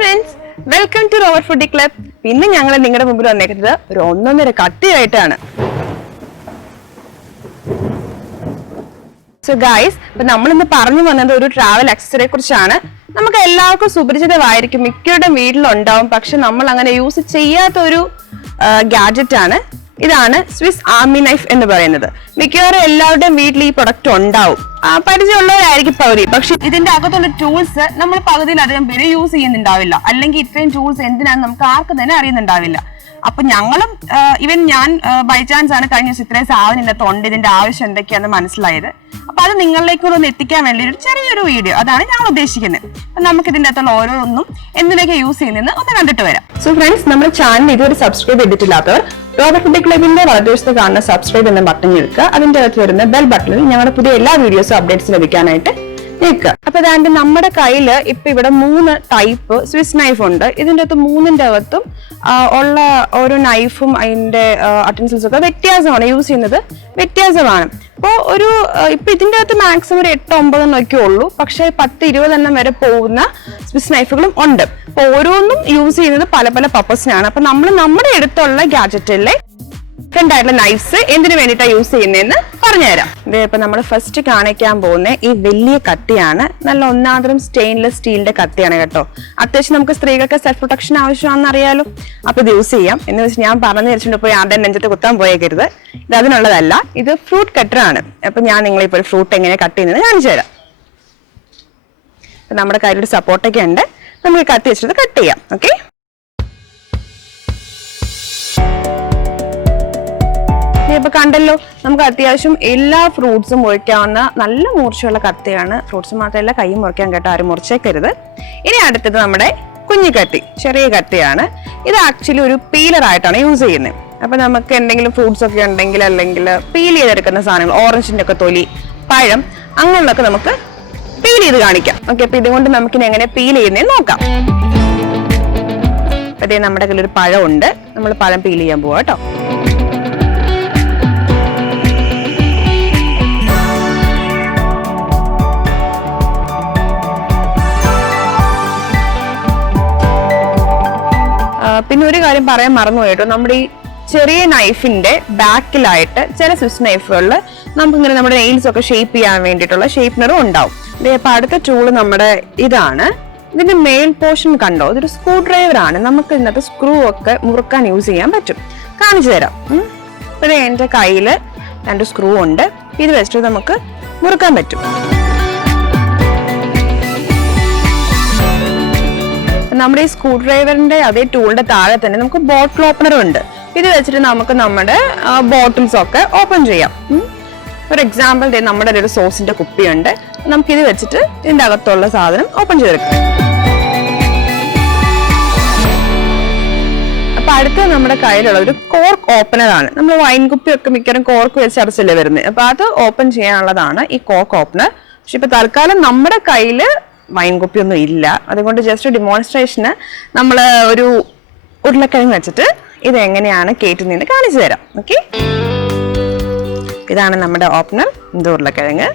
friends, welcome to Rover Foodie Club. ഇന്ന് ഞങ്ങൾ നിങ്ങളുടെ മുമ്പിൽ വന്നേക്കുന്നത് ഒരു ഒന്നൊന്നര കട്ടിയായിട്ടാണ്. So guys, നമ്മൾ ഇന്ന് പറഞ്ഞു വന്നത് ഒരു ട്രാവൽ ആക്സസറിയെ കുറിച്ചാണ്. നമുക്ക് എല്ലാവർക്കും സുപരിചിതമായിരിക്കും, മിക്കവരുടെ വീട്ടിലുണ്ടാവും, പക്ഷെ നമ്മൾ അങ്ങനെ യൂസ് ചെയ്യാത്ത ഒരു ഗാഡ്ജറ്റ് ആണ്. ഇതാണ് സ്വിസ് ആർമി നൈഫ് എന്ന് പറയുന്നത്. മിക്കവാറും എല്ലാവരുടെയും വീട്ടിൽ ഈ പ്രൊഡക്റ്റ് ഉണ്ടാവും, പരിചയമുള്ളവരായിരിക്കും പകുതി. പക്ഷെ ഇതിന്റെ അകത്തുള്ള ടൂൾസ് നമ്മൾ പകുതിയിലധികം പേര് യൂസ് ചെയ്യുന്നുണ്ടാവില്ല, അല്ലെങ്കിൽ ഇത്രയും ടൂൾസ് എന്തിനാന്ന് നമുക്ക് ആർക്കും തന്നെ അറിയുന്നുണ്ടാവില്ല. അപ്പൊ ഞങ്ങളും ഇവൻ ഞാൻ ബൈ ചാൻസ് ആണ് കഴിഞ്ഞ ദിവസം ഇത്രയും സാധനം ഇതിനകത്തുണ്ട്, ഇതിന്റെ ആവശ്യം എന്തൊക്കെയാണെന്ന് മനസ്സിലായത്. അപ്പൊ അത് നിങ്ങളിലേക്ക് ഒന്ന് എത്തിക്കാൻ വേണ്ടി ഒരു ചെറിയൊരു വീഡിയോ, അതാണ് ഞങ്ങൾ ഉദ്ദേശിക്കുന്നത്. അപ്പൊ നമുക്ക് ഇതിന്റെ അകത്തുള്ള ഓരോന്നും എന്തിനൊക്കെ യൂസ് ചെയ്യുന്നതെന്ന് ഒന്ന് കണ്ടിട്ട് വരാം. സോ ഫ്രണ്ട്സ്, നമ്മുടെ ചാനൽ ഇതുവരെ സബ്സ്ക്രൈബ് ചെയ്തിട്ടില്ലാത്തവർ റോവർ ഫുഡി ക്ലബിന്റെ വലതുവശത്ത് കാണുന്ന സബ്സ്ക്രൈബ് എന്ന ബട്ടൺ ഞെക്കുക. അതിന്റെ അകത്ത് വരുന്ന ബെൽ ബട്ടണിൽ ഞങ്ങളുടെ പുതിയ എല്ലാ വീഡിയോസും അപ്ഡേറ്റ്സ് ലഭിക്കാനായിട്ട് നിൽക്കുക. അപ്പൊ അതാണ്ട് നമ്മുടെ കയ്യിൽ ഇപ്പൊ ഇവിടെ 3 ടൈപ്പ് സ്വിസ് നൈഫ് ഉണ്ട്. ഇതിന്റെ അകത്ത് 3ന്റെ അകത്തും ഉള്ള ഓരോ നൈഫും അതിന്റെ അറ്റൻസിൽസും ഒക്കെ വ്യത്യാസമാണ്, യൂസ് ചെയ്യുന്നത് വ്യത്യാസമാണ്. അപ്പോൾ ഇപ്പൊ ഇതിന്റെ അകത്ത് മാക്സിമം ഒരു 8-9 ഒക്കെ ഉള്ളൂ, പക്ഷെ 10-20 വരെ പോകുന്ന സ്വിസ് നൈഫുകളും ഉണ്ട്. അപ്പൊ ഓരോന്നും യൂസ് ചെയ്യുന്നത് പല പല പർപ്പസിനാണ്. അപ്പൊ നമ്മൾ നമ്മുടെ അടുത്തുള്ള ഗാഡ്ജറ്റിലെ ഡിഫറെന്റ് ആയിട്ടുള്ള നൈഫ്സ് എന്തിനു വേണ്ടിയിട്ടാണ് യൂസ് ചെയ്യുന്നതെന്ന് പറഞ്ഞുതരാം. ഇപ്പൊ നമ്മൾ ഫസ്റ്റ് കാണിക്കാൻ പോകുന്ന ഈ വലിയ കത്തിയാണ്. നല്ല ഒന്നാന്തരം സ്റ്റെയിൻലെസ് സ്റ്റീലിന്റെ കത്തിയാണ് കേട്ടോ. അത്യാവശ്യം നമുക്ക് സ്ത്രീകൾക്ക് സെൽഫ് പ്രൊട്ടക്ഷൻ ആവശ്യമാണെന്ന് അറിയാലോ. അപ്പൊ ഇത് യൂസ് ചെയ്യാം. എന്ന് വെച്ചാൽ ഞാൻ പറഞ്ഞു വെച്ചിട്ട് പോയി ആരുടെ നെഞ്ചത്ത് കുത്താൻ പോയേക്കരുത്, ഇത് അതിനുള്ളതല്ല. ഇത് ഫ്രൂട്ട് കട്ടറാണ്. അപ്പൊ ഞാൻ നിങ്ങളിപ്പോൾ ഫ്രൂട്ട് എങ്ങനെ കട്ട് ചെയ്യുന്നത് കാണിച്ചു തരാം. അപ്പൊ നമ്മുടെ കയ്യിലൊരു സപ്പോർട്ടൊക്കെ ഉണ്ട്, നമുക്ക് കത്തി വെച്ചിട്ട് കട്ട് ചെയ്യാം. ഓക്കെ, ഇപ്പൊ കണ്ടല്ലോ, നമുക്ക് അത്യാവശ്യം എല്ലാ ഫ്രൂട്ട്സും മുറിക്കാവുന്ന നല്ല മൂർച്ചയുള്ള കത്തിയാണ്. ഫ്രൂട്ട്സ് മാത്രമല്ല, കൈ മുറിക്കാൻ കേട്ടോ, ആരും മുറിച്ചേക്കരുത്. ഇനി അടുത്തത് നമ്മുടെ കുഞ്ഞു കത്തി, ചെറിയ കത്തിയാണ്. ഇത് ആക്ച്വലി ഒരു പീലർ ആയിട്ടാണ് യൂസ് ചെയ്യുന്നത്. അപ്പൊ നമുക്ക് എന്തെങ്കിലും ഫ്രൂട്ട്സ് ഒക്കെ ഉണ്ടെങ്കിൽ, അല്ലെങ്കിൽ പീൽ ചെയ്തെടുക്കുന്ന സാധനങ്ങൾ, ഓറഞ്ചിന്റെ ഒക്കെ തൊലി, പഴം, അങ്ങനെയുള്ളതൊക്കെ നമുക്ക് പീൽ ചെയ്ത് കാണിക്കാം. ഓക്കെ, അപ്പൊ ഇതുകൊണ്ട് നമുക്കിനി എങ്ങനെ പീൽ ചെയ്യുന്നതെന്ന് നോക്കാം. അപ്പൊ നമ്മുടെ കയ്യിൽ ഒരു പഴം ഉണ്ട്, നമ്മൾ പഴം പീൽ ചെയ്യാൻ പോവാ കേട്ടോ. പിന്നെ ഒരു കാര്യം പറയാൻ മറന്നു കേട്ടോ, നമ്മുടെ ഈ ചെറിയ നൈഫിന്റെ ബാക്കിലായിട്ട് ചില സ്വിസ് നൈഫുകളിൽ നമുക്കിങ്ങനെ നമ്മുടെ നെയിൽസ് ഒക്കെ ഷേപ്പ് ചെയ്യാൻ വേണ്ടിയിട്ടുള്ള ഷേപ്പ്നറും ഉണ്ടാവും. അപ്പൊ അടുത്ത ടൂള് നമ്മുടെ ഇതാണ്. ഇതിന്റെ മെയിൻ പോർഷൻ കണ്ടോ, ഇതൊരു സ്ക്രൂ ഡ്രൈവർ ആണ്. നമുക്ക് ഇതിനകത്ത് സ്ക്രൂ ഒക്കെ മുറുക്കാൻ യൂസ് ചെയ്യാൻ പറ്റും. കാണിച്ചു തരാം. ഇപ്പൊ എന്റെ കയ്യിൽ 2 സ്ക്രൂ ഉണ്ട്. ഇത് വെച്ചിട്ട് നമുക്ക് മുറുക്കാൻ പറ്റും. നമ്മുടെ ഈ സ്ക്രൂ ഡ്രൈവറിന്റെ അതേ ടൂളിന്റെ താഴെ തന്നെ നമുക്ക് ബോട്ടിൽ ഓപ്പണറും ഉണ്ട്. ഇത് വെച്ചിട്ട് നമുക്ക് നമ്മുടെ ബോട്ടിൽസ് ഒക്കെ ഓപ്പൺ ചെയ്യാം. ഫോർ എക്സാമ്പിൾ, നമ്മുടെ ഒരു സോസിന്റെ കുപ്പിയുണ്ട്. നമുക്ക് ഇത് വെച്ചിട്ട് ഇതിന്റെ അകത്തുള്ള സാധനം ഓപ്പൺ ചെയ്തെടുക്കാം. അപ്പൊ അടുത്ത നമ്മുടെ കയ്യിലുള്ള ഒരു കോർക്ക് ഓപ്പണർ ആണ്. നമ്മൾ വൈൻ കുപ്പി ഒക്കെ മിക്കവാറും കോർക്ക് വെച്ച് അടച്ചല്ലേ വരുന്നത്. അപ്പൊ അത് ഓപ്പൺ ചെയ്യാനുള്ളതാണ് ഈ കോർക്ക് ഓപ്പണർ. പക്ഷെ ഇപ്പൊ തൽക്കാലം നമ്മുടെ കയ്യില് വൈൻ കുപ്പിയൊന്നും ഇല്ല, അതുകൊണ്ട് ജസ്റ്റ് ഡെമോൺസ്ട്രേഷന് നമ്മൾ ഒരു ഉരുളക്കിഴങ്ങ് വെച്ചിട്ട് ഇത് എങ്ങനെയാണ് കയറ്റുന്നതെന്ന് കാണിച്ചു തരാം. ഓക്കെ, ഇതാണ് നമ്മുടെ ഓപ്പണർ, ഇത് ഉരുളക്കിഴങ്ങ്.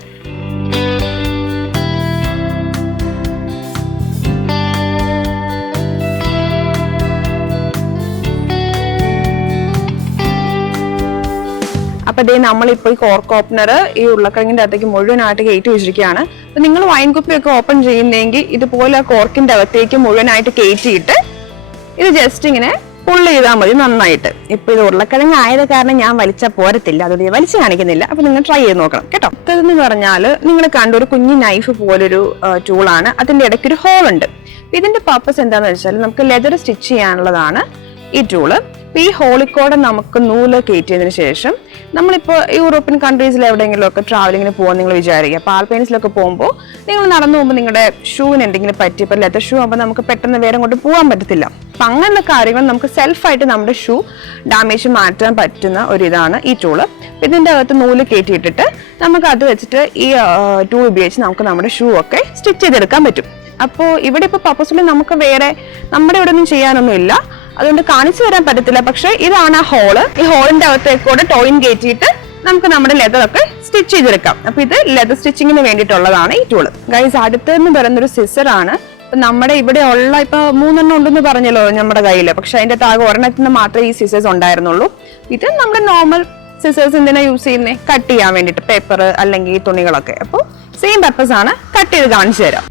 അപ്പൊ നമ്മളിപ്പോ ഈ കോർക്ക് ഓപ്പണർ ഈ ഉരുളക്കിഴങ്ങിന്റെ അകത്തേക്ക് മുഴുവനായിട്ട് കയറ്റി വെച്ചിരിക്കുകയാണ്. അപ്പൊ നിങ്ങൾ വൈൻ കുപ്പിയൊക്കെ ഓപ്പൺ ചെയ്യുന്നെങ്കിൽ ഇതുപോലെ ആ കോർക്കിന്റെ അകത്തേക്ക് മുഴുവനായിട്ട് കയറ്റിയിട്ട് ഇത് ജസ്റ്റ് ഇങ്ങനെ പുള്ള് ചെയ്താൽ മതി നന്നായിട്ട്. ഇപ്പൊ ഇത് ഉരുളക്കിഴങ്ങ് ആയത് കാരണം ഞാൻ വലിച്ചാൽ പോരത്തില്ല, അതുകൊണ്ട് ഞാൻ വലിച്ചു കാണിക്കുന്നില്ല. അപ്പൊ നിങ്ങൾ ട്രൈ ചെയ്ത് നോക്കണം കേട്ടോ. ഇതെന്ന് പറഞ്ഞാൽ നിങ്ങൾ കണ്ട ഒരു കുഞ്ഞു നൈഫ് പോലൊരു ടൂളാണ്. അതിന്റെ ഇടയ്ക്ക് ഒരു ഹോൾ ഉണ്ട്. ഇതിന്റെ പർപ്പസ് എന്താന്ന് വെച്ചാൽ നമുക്ക് ലെതർ സ്റ്റിച്ച് ചെയ്യാനുള്ളതാണ് ഈ ടൂള്. ഈ ഹോളിക്കോടെ നമുക്ക് നൂല് കയറ്റിയതിനു ശേഷം നമ്മളിപ്പോൾ യൂറോപ്യൻ കൺട്രീസിൽ എവിടെയെങ്കിലും ഒക്കെ ട്രാവലിങ്ങിന് പോകാൻ നിങ്ങൾ വിചാരിക്കുക. അപ്പോൾ ആൽപൈൻസിലൊക്കെ പോകുമ്പോൾ നിങ്ങൾ നടന്നു പോകുമ്പോൾ നിങ്ങളുടെ ഷൂവിന് എന്തെങ്കിലും പറ്റി, ഇപ്പോൾ ലെതർ ഷൂ ആകുമ്പോൾ നമുക്ക് പെട്ടെന്ന് വേറെ കൊണ്ട് പോകാൻ പറ്റത്തില്ല. അപ്പം അങ്ങനെയുള്ള കാര്യങ്ങൾ നമുക്ക് സെൽഫായിട്ട് നമ്മുടെ ഷൂ ഡാമേജ് മാറ്റാൻ പറ്റുന്ന ഒരു ഇതാണ് ഈ ടൂള്. ഇതിൻ്റെ അകത്ത് നൂല് കയറ്റിയിട്ടിട്ട് നമുക്ക് അത് വെച്ചിട്ട് ഈ ടൂൾ ഉപയോഗിച്ച് നമുക്ക് നമ്മുടെ ഷൂ ഒക്കെ സ്റ്റിച്ച് ചെയ്തെടുക്കാൻ പറ്റും. അപ്പോൾ ഇവിടെ ഇപ്പോൾ പർപ്പസ്ഫുള്ളി നമുക്ക് വേറെ നമ്മുടെ ഇവിടെ ഒന്നും ചെയ്യാനൊന്നും ഇല്ല, അതുകൊണ്ട് കാണിച്ചു തരാൻ പറ്റത്തില്ല. പക്ഷെ ഇതാണ് ആ ഹോള്. ഈ ഹോളിന്റെ അകത്തേക്കൂടെ ടോയിൻ കയറ്റിയിട്ട് നമുക്ക് നമ്മുടെ ലെതർ ഒക്കെ സ്റ്റിച്ച് ചെയ്തെടുക്കാം. അപ്പൊ ഇത് ലെതർ സ്റ്റിച്ചിങ്ങിന് വേണ്ടിയിട്ടുള്ളതാണ് ഈ ടൂള്. ഗൈസ്, അടുത്തെന്ന് പറയുന്നൊരു സിസർ ആണ്. നമ്മുടെ ഇവിടെ ഉള്ള ഇപ്പൊ 3 എണ്ണം ഉണ്ടെന്ന് പറഞ്ഞല്ലോ നമ്മുടെ കയ്യില്, പക്ഷെ അതിന്റെ താഴെ ഒരെണ്ണത്തിന് മാത്രമേ ഈ സിസേഴ്സ് ഉണ്ടായിരുന്നുള്ളൂ. ഇത് നമ്മുടെ നോർമൽ സിസേഴ്സ് എന്തിനാ യൂസ് ചെയ്യുന്നത്? കട്ട് ചെയ്യാൻ വേണ്ടിട്ട്, പേപ്പർ അല്ലെങ്കിൽ തുണികളൊക്കെ. അപ്പോൾ സെയിം പർപ്പസ് ആണ്. കട്ട് ചെയ്ത് കാണിച്ചു തരാം.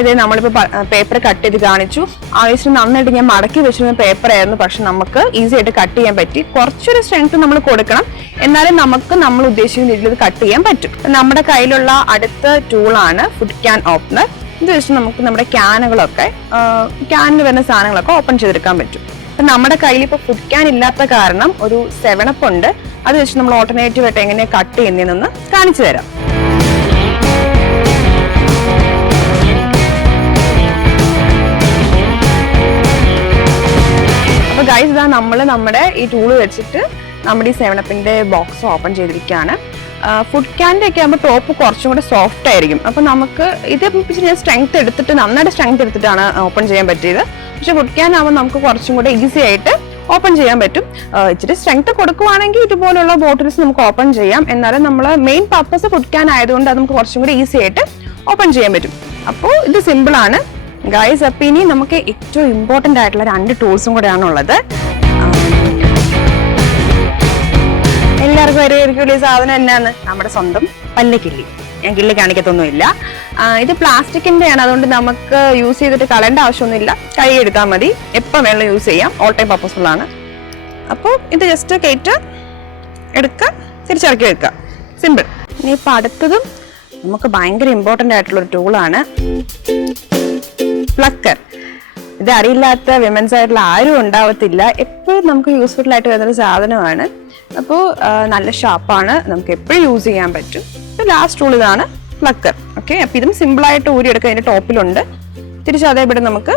ഇതേ നമ്മളിപ്പോ പേപ്പർ കട്ട് ചെയ്ത് കാണിച്ചു. ആവശ്യം നന്നായിട്ട് ഞാൻ മടക്കി വെച്ചിരുന്ന പേപ്പർ ആയിരുന്നു, പക്ഷെ നമുക്ക് ഈസി ആയിട്ട് കട്ട് ചെയ്യാൻ പറ്റി. കുറച്ചൊരു സ്ട്രെങ്ത് നമ്മൾ കൊടുക്കണം, എന്നാലും നമുക്ക് നമ്മൾ ഉദ്ദേശിക്കുന്ന രീതിയിൽ ഇത് കട്ട് ചെയ്യാൻ പറ്റും. നമ്മുടെ കയ്യിലുള്ള അടുത്ത ടൂളാണ് ഫുഡ് ക്യാൻ ഓപ്പണർ. ഇത് വെച്ച് നമുക്ക് നമ്മുടെ ക്യാനുകളൊക്കെ, ക്യാനിൽ വരുന്ന സാധനങ്ങളൊക്കെ ഓപ്പൺ ചെയ്തെടുക്കാൻ പറ്റും. അപ്പൊ നമ്മുടെ കയ്യിൽ ഇപ്പൊ ഫുഡ് ക്യാൻ ഇല്ലാത്ത കാരണം ഒരു 7up ഉണ്ട്. അത് വെച്ച് നമ്മൾ ഓൾട്ടർനേറ്റീവ് ആയിട്ട് എങ്ങനെയാണ് കട്ട് ചെയ്യുന്നതെന്ന് കാണിച്ചു തരാം. അപ്പൊ ഗൈസ്, ഇതാ നമ്മൾ നമ്മുടെ ഈ ടൂള് വെച്ചിട്ട് നമ്മുടെ ഈ 7upന്റെ ബോക്സ് ഓപ്പൺ ചെയ്തിരിക്കുകയാണ്. ഫുഡ് ക്യാൻ്റെ ഒക്കെ ആകുമ്പോൾ ടോപ്പ് കുറച്ചും കൂടെ സോഫ്റ്റ് ആയിരിക്കും. അപ്പൊ നമുക്ക് ഇത് ഞാൻ സ്ട്രെങ്ത് എടുത്തിട്ട്, നന്നായിട്ട് സ്ട്രെങ്ത് എടുത്തിട്ടാണ് ഓപ്പൺ ചെയ്യാൻ പറ്റിയത്. പക്ഷെ ഫുഡ് ക്യാൻ ആകുമ്പോൾ നമുക്ക് കുറച്ചും കൂടെ ഈസി ആയിട്ട് ഓപ്പൺ ചെയ്യാൻ പറ്റും. ഇച്ചിരി സ്ട്രെങ്ത് കൊടുക്കുവാണെങ്കിൽ ഇതുപോലുള്ള ബോട്ടിൽസ് നമുക്ക് ഓപ്പൺ ചെയ്യാം. എന്നാലും നമ്മൾ മെയിൻ പർപ്പസ് ഫുഡ് ക്യാൻ ആയതുകൊണ്ട് അത് നമുക്ക് കുറച്ചും കൂടെ ഈസി ആയിട്ട് ഓപ്പൺ ചെയ്യാൻ പറ്റും. അപ്പോൾ ഇത് സിമ്പിൾ ആണ് ഗൈസ്. അപ്പൊ ഇനി നമുക്ക് ഏറ്റവും ഇമ്പോർട്ടന്റ് ആയിട്ടുള്ള 2 ടൂൾസും കൂടെയാണ് ഉള്ളത്. എല്ലാവർക്കും അറിയായിരിക്കും ഈ സാധനം എന്നാന്ന്, നമ്മുടെ സ്വന്തം പല്ലക്കിള്ളി. ഞാൻ കിള്ളി കാണിക്കത്തൊന്നുമില്ല. ഇത് പ്ലാസ്റ്റിക്കിന്റെ ആണ്, അതുകൊണ്ട് നമുക്ക് യൂസ് ചെയ്തിട്ട് കളയേണ്ട ആവശ്യമൊന്നുമില്ല. കൈ എടുത്താൽ മതി, എപ്പോൾ വേണം യൂസ് ചെയ്യാം. ഓൾ ടൈം പർപ്പസ്ഫുൾ ആണ്. അപ്പോൾ ഇത് ജസ്റ്റ് കയറ്റുക, എടുക്കുക, തിരിച്ചിറക്കി വെക്കുക. സിമ്പിൾ. ഇനി ഇപ്പൊ അടുത്തതും നമുക്ക് ഭയങ്കര ഇമ്പോർട്ടന്റ് ആയിട്ടുള്ള ഒരു ടൂളാണ് പ്ലക്കർ. ഇത് അറിയില്ലാത്ത വിമൻസ് ആയിട്ടുള്ള ആരും ഉണ്ടാവത്തില്ല. എപ്പോഴും നമുക്ക് യൂസ്ഫുൾ ആയിട്ട് വരുന്നൊരു സാധനമാണ്. അപ്പോൾ നല്ല ഷാർപ്പാണ്, നമുക്ക് എപ്പോഴും യൂസ് ചെയ്യാൻ പറ്റും. ലാസ്റ്റ് ടൂൾ ഇതാണ് പ്ലക്കർ. ഓക്കെ, അപ്പൊ ഇതും സിമ്പിൾ ആയിട്ട് ഊരിയെടുക്കുക. അതിന്റെ ടോപ്പിലുണ്ട്, തിരിച്ച് അതേപടി നമുക്ക്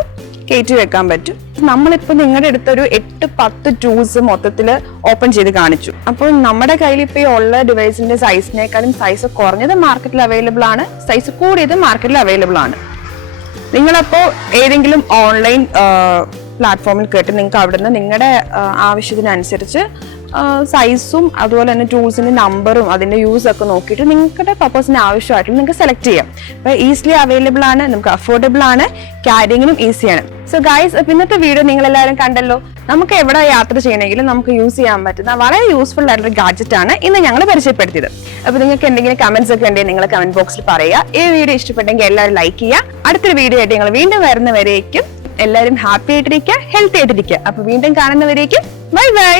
കയറ്റി വെക്കാൻ പറ്റും. നമ്മളിപ്പോ നിങ്ങളുടെ അടുത്തൊരു 8-10 ടൂൾസ് മൊത്തത്തിൽ ഓപ്പൺ ചെയ്ത് കാണിച്ചു. അപ്പോൾ നമ്മുടെ കയ്യിൽ ഇപ്പൊ ഉള്ള ഡിവൈസിന്റെ സൈസിനേക്കാളും സൈസ് കുറഞ്ഞത് മാർക്കറ്റിൽ അവൈലബിൾ ആണ്, സൈസ് കൂടിയത് മാർക്കറ്റിൽ അവൈലബിൾ ആണ്. നിങ്ങളപ്പോ ഏതെങ്കിലും ഓൺലൈൻ പ്ലാറ്റ്ഫോമിൽ കേട്ട് നിങ്ങൾക്ക് അവിടുന്ന് നിങ്ങളുടെ ആവശ്യത്തിനനുസരിച്ച് സൈസും അതുപോലെ തന്നെ ടൂൾസിന്റെ നമ്പറും അതിന്റെ യൂസ് ഒക്കെ നോക്കിയിട്ട് നിങ്ങളുടെ പർപ്പസിന് ആവശ്യമായിട്ട് നിങ്ങൾക്ക് സെലക്ട് ചെയ്യാം. അപ്പൊ ഈസിലി അവൈലബിൾ ആണ്, നമുക്ക് അഫോർഡബിൾ ആണ്, ക്യാരിങ്ങിനും ഈസിയാണ്. സോ ഗൈസ്, ഇന്നത്തെ വീഡിയോ നിങ്ങൾ എല്ലാവരും കണ്ടല്ലോ. നമുക്ക് എവിടെ യാത്ര ചെയ്യണമെങ്കിലും നമുക്ക് യൂസ് ചെയ്യാൻ പറ്റുന്ന വളരെ യൂസ്ഫുൾ ആയിട്ടുള്ള ഗാഡ്ജറ്റ് ആണ് ഇന്ന് ഞങ്ങൾ പരിചയപ്പെടുത്തിയത്. അപ്പൊ നിങ്ങൾക്ക് എന്തെങ്കിലും കമന്റ്സ് ഒക്കെ ഉണ്ടെങ്കിൽ നിങ്ങൾ കമന്റ് ബോക്സിൽ പറയുക. ഈ വീഡിയോ ഇഷ്ടപ്പെട്ടെങ്കിൽ എല്ലാവരും ലൈക്ക് ചെയ്യുക. അടുത്തൊരു വീഡിയോ ആയിട്ട് ഞങ്ങൾ വീണ്ടും വരുന്നവരേക്കും എല്ലാവരും ഹാപ്പി ആയിട്ടിരിക്കുക, ഹെൽത്തി ആയിട്ടിരിക്കുക. അപ്പൊ വീണ്ടും കാണുന്നവരേക്കും ബൈ ബൈ.